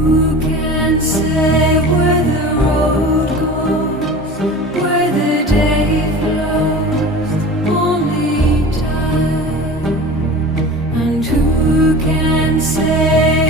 Who can say where the road goes, where the day flows? Only time. And who can say